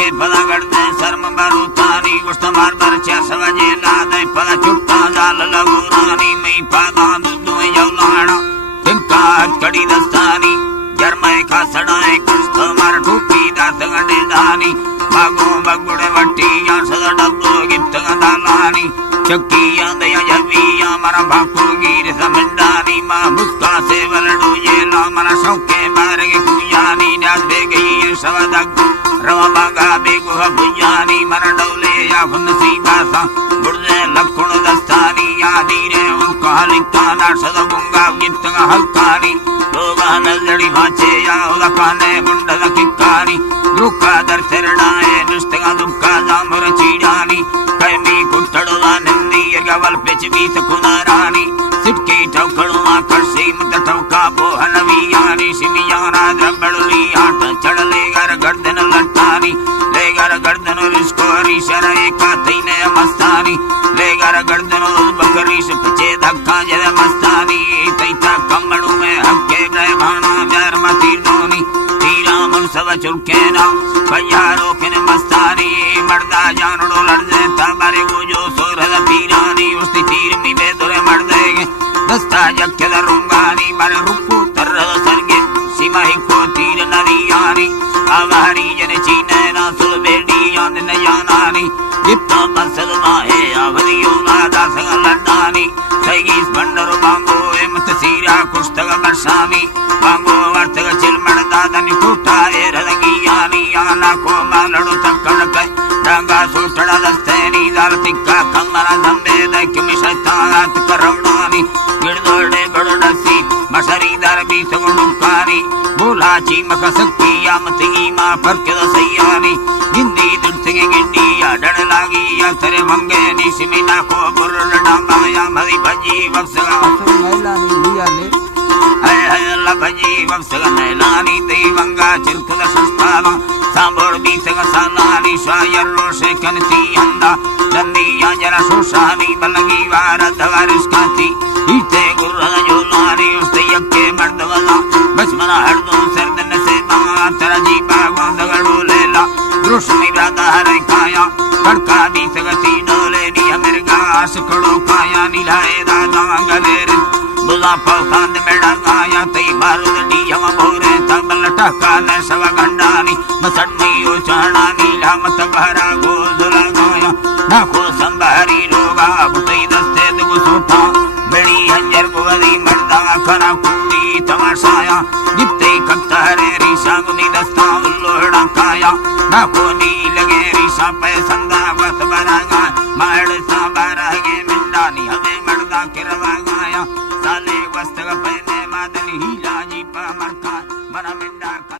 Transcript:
के पदा गड़ते शर्म बरूतानी उष्ट मार बर चा सवजे लादे पदा चुट्टा जाल लगुरानी मई पदा दुदु जौलाना तिंका कड़ी दस्तानी जरमय का सड़ाए कुछ मार ठुकी दात गंडे दानी बागो बगुड़े वट्टी या सदा डब्बो गिफ्त गंदालानी चक्किया दया जविया मरा भाकु गिर समंडानी मां मुस्का से वलडू ये ला मरा शौके मार के कुयानी न्यास बे गई सवदक रवा बागा बेगु भुयानी मरा डौले या फुनसी बासा बुर्जे लखुण दस्तानी या दीरे उनका लिखता ना सदा गुंगा गिफ्त हल्कानी लोगा नजड़ी भाचे या उदकाने मुंडल किक्कानी दुखा दर सरडाए दुष्टगा दुखा जामर चीडानी कैमी कुट्टड़ुवा नंदी यगवल पिच भी सकुनारानी सिटके ठौकड़ुवा करसी मत ठौका बोहनवियानी सिमियाना द्रबड़ुली आट चढ़ले गर गर्दन लट्टानी ले गर गर्दन रिस्कोरी शरए का तैने मस्तानी ले गर गर्दन बकरी से पचे धक्का जद मस्तानी तैता कमड़ू में हक्के ब्रह्माना जर मती दोनी तीरा मन सब चुरकेना पयारो किन मस्तानी मर्दा जानड़ो लड़दे तबारे वो जो सोरद पीरानी उसती तीर मी बेदुरे मर्देगे दस्ता जक्के दरुंगानी मर रुकु तरद सरगे सीमा को तीर नदियानी आवारी जन चीने ना सुल बेडी यान नयानानी जिप्ता मसल माहे आवरियो नादा संग लड़ानी सैगीस बंडर बांगो एमत सीरा कुष्तग बरसामी बांगो वर्तग चिल मर्दा दनी टूटा ए रलगियानी आना को मालड़ो तक्कड़ के डांगा सुटड़ा दस्तेनी दाल तिक्का कमरा धंबे दक्कि शैतान करवणानी गिरदोड़े बड़डसी मशरी दर भी सगुणुकानी बोला चीमक सक्की यामत ईमा फरके दसयानी गिंदी दुर्तगे गिंडी या डर लागी या तेरे मंगे निशिमिना को बुरल डांगा या मरी भजी वक्सगा नैलानी लिया ने है अल्लाह भजी वक्सगा नैलानी देवंगा चिरकुल संस्थाना सांबोर बीसगा सालानी शायर रोशे कनती अंदा नंदी या जरा सोशानी बलगी वार धवारिस काती इते गुर्रा जोलानी उसते यक्के मर्दवला बचमना हरदो सरदन से तेरा जी बागवा दगड़ो लेला रुशमी राधा हरे काया कड़का भी सगती डोले नी अमेरिका आशकड़ो काया नीलाए दादा गलेर बुला पौखांद में डंगाया तई बारूद डी हम भोरे तबल टका न सव गंडानी मसट मयो चढ़ा नीला मत भरा गोद लगाया ना को संभारी लोगा बुतई दस्ते दुगु सोठा बड़ी हंजर बुवरी मर्दा खरा कुड़ी तमाशाया जित्ते कत्तरे रीशा गुनी दस्ता उल्लोड़ा काया ना को नी लगे रीशा पे संदा वत बरागा माड़ सा बारगे मिंडानी हमें मर्दा किरवा गाया साले वस्तग पहने मादनी हीला जी पा मरका मना मिंडा